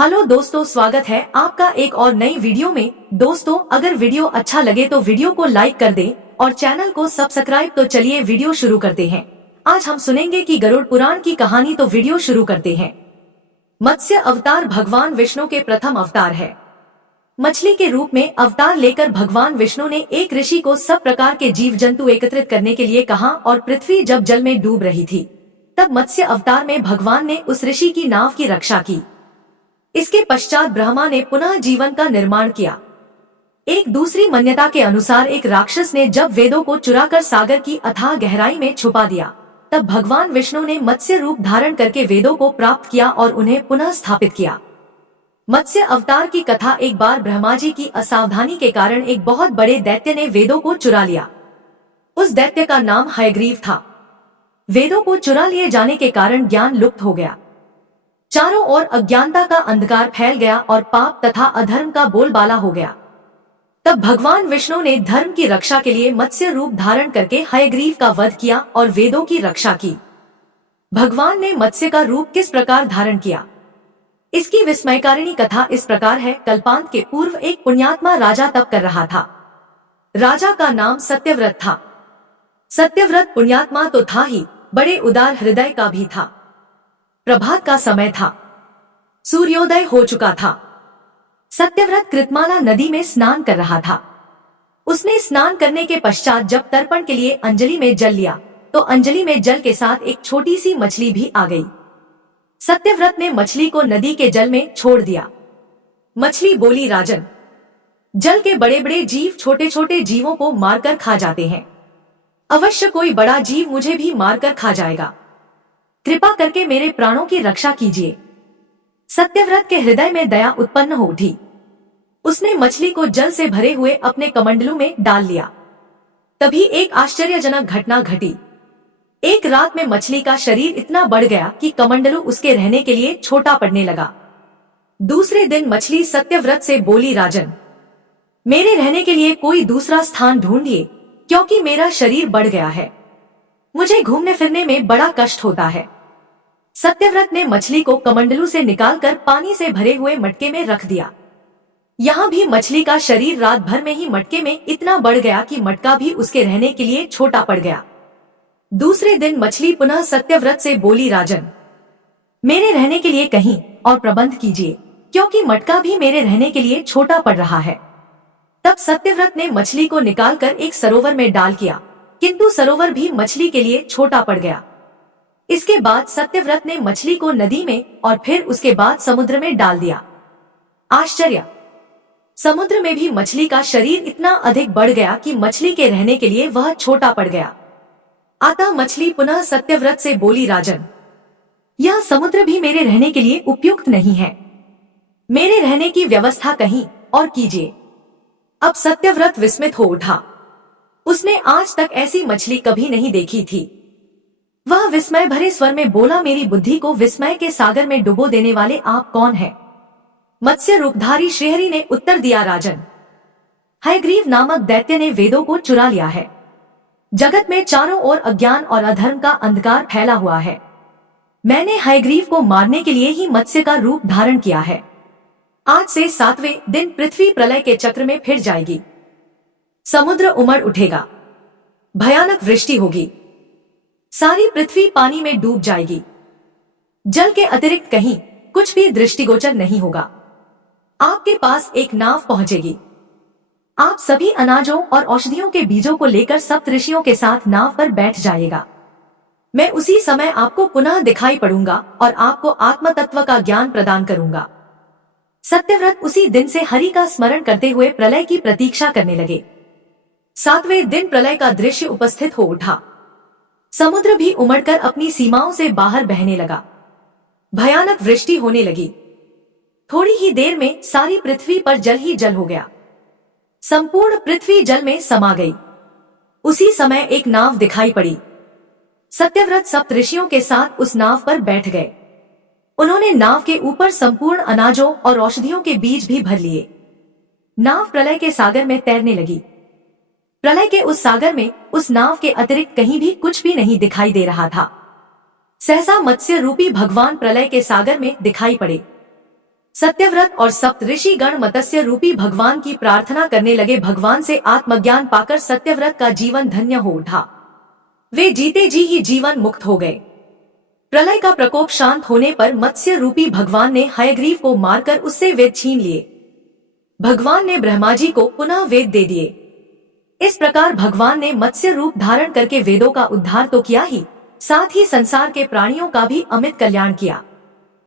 Hello दोस्तों, स्वागत है आपका एक और नई वीडियो में। दोस्तों, अगर वीडियो अच्छा लगे तो वीडियो को लाइक कर दें और चैनल को सब्सक्राइब। तो चलिए वीडियो शुरू करते हैं। आज हम सुनेंगे कि गरुड़ पुराण की कहानी। तो वीडियो शुरू करते हैं। मत्स्य अवतार भगवान विष्णु के प्रथम अवतार है। मछली के रूप में अवतार लेकर भगवान विष्णु ने एक ऋषि को सब प्रकार के जीव जंतु एकत्रित करने के लिए कहा और पृथ्वी जब जल में डूब रही थी तब मत्स्य अवतार में भगवान ने उस ऋषि की नाव की रक्षा की। इसके पश्चात ब्रह्मा ने पुनः जीवन का निर्माण किया। एक दूसरी मान्यता के अनुसार एक राक्षस ने जब वेदों को चुराकर सागर की अथाह गहराई में छुपा दिया तब भगवान विष्णु ने मत्स्य रूप धारण करके वेदों को प्राप्त किया और उन्हें पुनः स्थापित किया। मत्स्य अवतार की कथा। एक बार ब्रह्मा जी की असावधानी के कारण एक बहुत बड़े दैत्य ने वेदों को चुरा लिया। उस दैत्य का नाम हयग्रीव था। वेदों को चुरा लिए जाने के कारण ज्ञान लुप्त हो गया। चारों ओर अज्ञानता का अंधकार फैल गया और पाप तथा अधर्म का बोलबाला हो गया। तब भगवान विष्णु ने धर्म की रक्षा के लिए मत्स्य रूप धारण करके हयग्रीव का वध किया और वेदों की रक्षा की। भगवान ने मत्स्य का रूप किस प्रकार धारण किया, इसकी विस्मयकारिणी कथा इस प्रकार है। कल्पांत के पूर्व एक पुण्यात्मा राजा तप कर रहा था। राजा का नाम सत्यव्रत था। सत्यव्रत पुण्यात्मा तो था ही, बड़े उदार हृदय का भी था। प्रभात का समय था। सूर्योदय हो चुका था। सत्यव्रत कृतमाला नदी में स्नान कर रहा था। उसने स्नान करने के पश्चात जब तर्पण के लिए अंजलि में जल लिया तो अंजलि में जल के साथ एक छोटी सी मछली भी आ गई। सत्यव्रत ने मछली को नदी के जल में छोड़ दिया। मछली बोली, राजन, जल के बड़े बड़े जीव छोटे छोटे जीवों को मारकर खा जाते हैं। अवश्य कोई बड़ा जीव मुझे भी मारकर खा जाएगा। कृपा करके मेरे प्राणों की रक्षा कीजिए। सत्यव्रत के हृदय में दया उत्पन्न हो उठी। उसने मछली को जल से भरे हुए अपने कमंडलू में डाल लिया। तभी एक आश्चर्यजनक घटना घटी। एक रात में मछली का शरीर इतना बढ़ गया कि कमंडलू उसके रहने के लिए छोटा पड़ने लगा। दूसरे दिन मछली सत्यव्रत से बोली, राजन, मेरे रहने के लिए कोई दूसरा स्थान ढूंढिए, क्योंकि मेरा शरीर बढ़ गया है। मुझे घूमने फिरने में बड़ा कष्ट होता है। सत्यव्रत ने मछली को कमंडलू से निकालकर पानी से भरे हुए मटके में रख दिया। यहाँ भी मछली का शरीर रात भर में ही मटके में इतना बढ़ गया कि मटका भी उसके रहने के लिए छोटा पड़ गया। दूसरे दिन मछली पुनः सत्यव्रत से बोली, राजन, मेरे रहने के लिए कहीं और प्रबंध कीजिए, क्योंकि मटका भी मेरे रहने के लिए छोटा पड़ रहा है। तब सत्यव्रत ने मछली को निकालकर एक सरोवर में डाल किया, किंतु सरोवर भी मछली के लिए छोटा पड़ गया। इसके बाद सत्यव्रत ने मछली को नदी में और फिर उसके बाद समुद्र में डाल दिया। आश्चर्य! समुद्र में भी मछली का शरीर इतना अधिक बढ़ गया कि मछली के रहने के लिए वह छोटा पड़ गया। अतः मछली पुनः सत्यव्रत से बोली, राजन, यह समुद्र भी मेरे रहने के लिए उपयुक्त नहीं है। मेरे रहने की व्यवस्था कहीं और कीजिए। अब सत्यव्रत विस्मित हो उठा। उसने आज तक ऐसी मछली कभी नहीं देखी थी। वह विस्मय भरे स्वर में बोला, मेरी बुद्धि को विस्मय के सागर में डुबो देने वाले आप कौन हैं? मत्स्य रूपधारी श्रीहरि ने उत्तर दिया, राजन, हयग्रीव नामक दैत्य ने वेदों को चुरा लिया है। जगत में चारों ओर अज्ञान और अधर्म का अंधकार फैला हुआ है। मैंने हयग्रीव को मारने के लिए ही मत्स्य का रूप धारण किया है। आज से 7वें दिन पृथ्वी प्रलय के चक्र में फिर जाएगी। समुद्र उमड़ उठेगा। भयानक वृष्टि होगी। सारी पृथ्वी पानी में डूब जाएगी। जल के अतिरिक्त कहीं कुछ भी दृष्टिगोचर नहीं होगा। आपके पास एक नाव पहुंचेगी। आप सभी अनाजों और औषधियों के बीजों को लेकर सप्तऋषियों के साथ नाव पर बैठ जाइएगा। मैं उसी समय आपको पुनः दिखाई पड़ूंगा और आपको आत्म तत्व का ज्ञान प्रदान करूंगा। सत्यव्रत उसी दिन से हरि का स्मरण करते हुए प्रलय की प्रतीक्षा करने लगे। 7वें दिन प्रलय का दृश्य उपस्थित हो उठा। समुद्र भी उमड़कर अपनी सीमाओं से बाहर बहने लगा। भयानक वृष्टि होने लगी। थोड़ी ही देर में सारी पृथ्वी पर जल ही जल हो गया। संपूर्ण पृथ्वी जल में समा गई। उसी समय एक नाव दिखाई पड़ी। सत्यव्रत सप्तऋषियों के साथ उस नाव पर बैठ गए। उन्होंने नाव के ऊपर संपूर्ण अनाजों और औषधियों के बीज भी भर लिए। नाव प्रलय के सागर में तैरने लगी। प्रलय के उस सागर में उस नाव के अतिरिक्त कहीं भी कुछ भी नहीं दिखाई दे रहा था। सहसा मत्स्य रूपी भगवान प्रलय के सागर में दिखाई पड़े। सत्यव्रत और सप्त ऋषि गण मत्स्य रूपी भगवान की प्रार्थना करने लगे। भगवान से आत्मज्ञान पाकर सत्यव्रत का जीवन धन्य हो उठा। वे जीते जी ही जीवन मुक्त हो गए। प्रलय का प्रकोप शांत होने पर मत्स्य रूपी भगवान ने हयग्रीव को मारकर उससे वेद छीन लिए। भगवान ने ब्रह्मा जी को पुनः वेद दे दिए। इस प्रकार भगवान ने मत्स्य रूप धारण करके वेदों का उद्धार तो किया ही, साथ ही संसार के प्राणियों का भी अमित कल्याण किया।